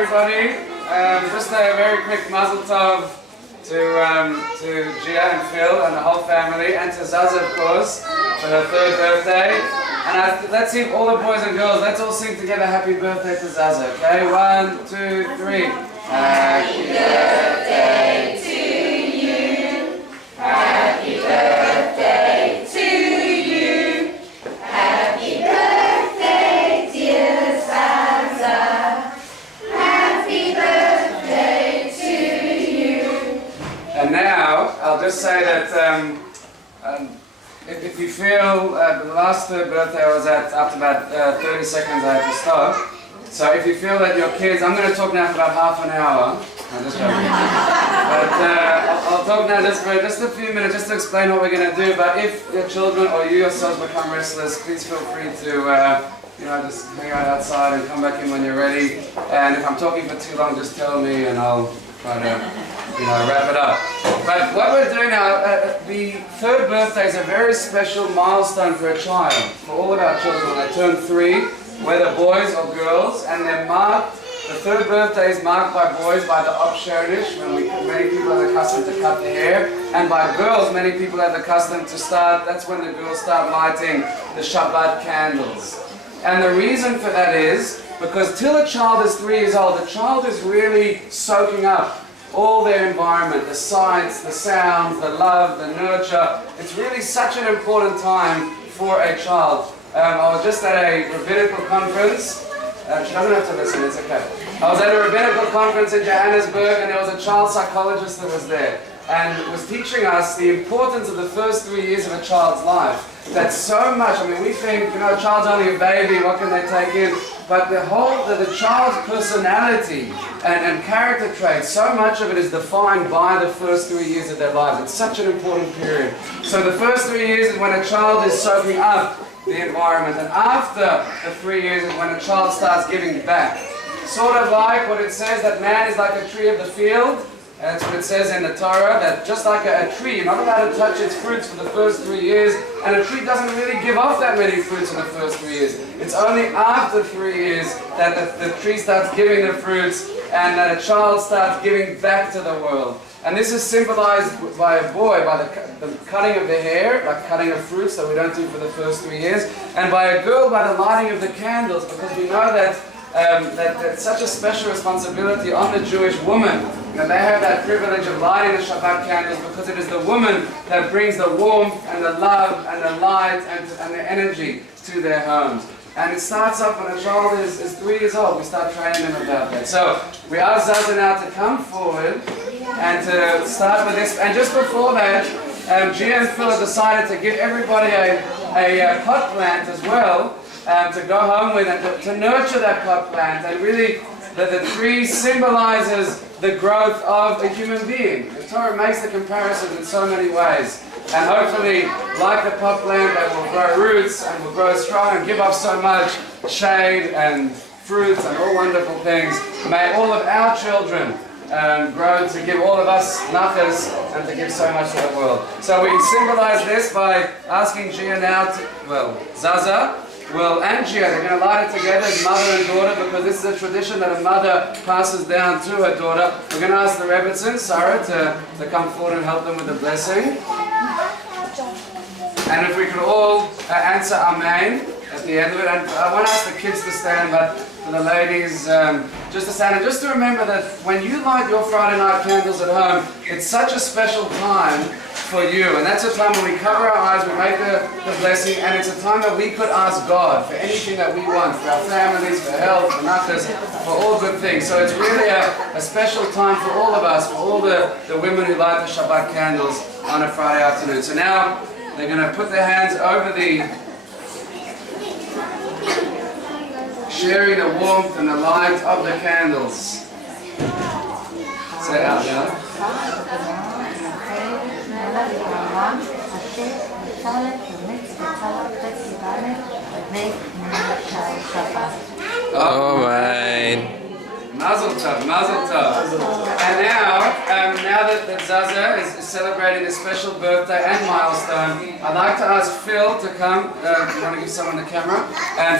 everybody. Just a very quick mazel tov to Gia and Phil and the whole family, and to ZaZ, of course, for her 3rd birthday. And let's see, all the boys and girls, let's all sing together happy birthday to ZaZ, okay? 1, 2, 3. Happy birthday to you. Happy birthday to you. Happy birthday, dear ZaZ. Happy birthday to you. And now, I'll just say that if you feel, the last birthday I was at, after about 30 seconds I had to stop. So if you feel that your kids, I'm going to talk now for about half an hour. I'm just joking. But I'll talk now just for just a few minutes, just to explain what we're going to do. But if your children or you yourselves become restless, please feel free to just hang out outside and come back in when you're ready. And if I'm talking for too long, just tell me and I'll try to wrap it up. But what we're doing now, the 3rd birthday is a very special milestone for a child, for all of our children when they turn 3, whether boys or girls, and they're marked. The 3rd birthday is marked by boys by the Obshernish, when many people have the custom to cut their hair, and by girls, many people have the custom to start, that's when the girls start lighting the Shabbat candles. And the reason for that is, because till a child is 3 years old, the child is really soaking up all their environment, the sights, the sounds, the love, the nurture. It's really such an important time for a child. I was just at a rabbinical conference. She doesn't have to listen, it's okay. I was at a rabbinical conference in Johannesburg, and there was a child psychologist that was there and was teaching us the importance of the first 3 years of a child's life. That's so much. I mean, we think, a child's only a baby, what can they take in? But the child's personality and character traits, so much of it is defined by the first 3 years of their lives. It's such an important period. So the first 3 years is when a child is soaking up the environment, and after the 3 years is when a child starts giving back. Sort of like what it says, that man is like a tree of the field. That's what it says in the Torah, that just like a tree, you're not allowed to touch its fruits for the first 3 years, and a tree doesn't really give off that many fruits in the first 3 years. It's only after 3 years that the tree starts giving the fruits, and that a child starts giving back to the world. And this is symbolized by a boy, by the cutting of the hair, like cutting of fruits that we don't do for the first 3 years, and by a girl by the lighting of the candles, because we know that that's such a special responsibility on the Jewish woman. They have that privilege of lighting the Shabbat candles, because it is the woman that brings the warmth and the love and the light and the energy to their homes. And it starts up when a child is 3 years old. We start training them about that. So we ask ZaZ now to come forward and to start with this. And just before that, Gia and Phil have decided to give everybody a pot plant as well, to go home with and to nurture that pot plant. And really, the tree symbolizes the growth of a human being. The Torah makes the comparisons in so many ways. And hopefully, like the pot plant, that will grow roots and will grow strong and give off so much shade and fruits and all wonderful things. May all of our children grow to give all of us nachas and to give so much to the world. So we symbolize this by asking Gia now ZaZ and Gia, they're going to light it together as mother and daughter, because this is a tradition that a mother passes down to her daughter. We're going to ask the Rebbitzin, Sarah, to come forward and help them with the blessing. And if we could all answer Amen at the end of it. And I won't ask the kids to stand, but for the ladies, just to stand. And just to remember that when you light your Friday night candles at home, it's such a special time for you. And that's a time when we cover our eyes, we make the blessing, and it's a time that we could ask God for anything that we want, for our families, for health, for nachas, for all good things. So it's really a special time for all of us, for all the women who light the Shabbat candles on a Friday afternoon. So now they're going to put their hands over sharing the warmth and the light of the candles. Say it out loud. Oh my. Mazel tov, mazel tov. And now that ZaZ is celebrating this special birthday and milestone, I'd like to ask Phil to come. Do you want to give someone the camera? And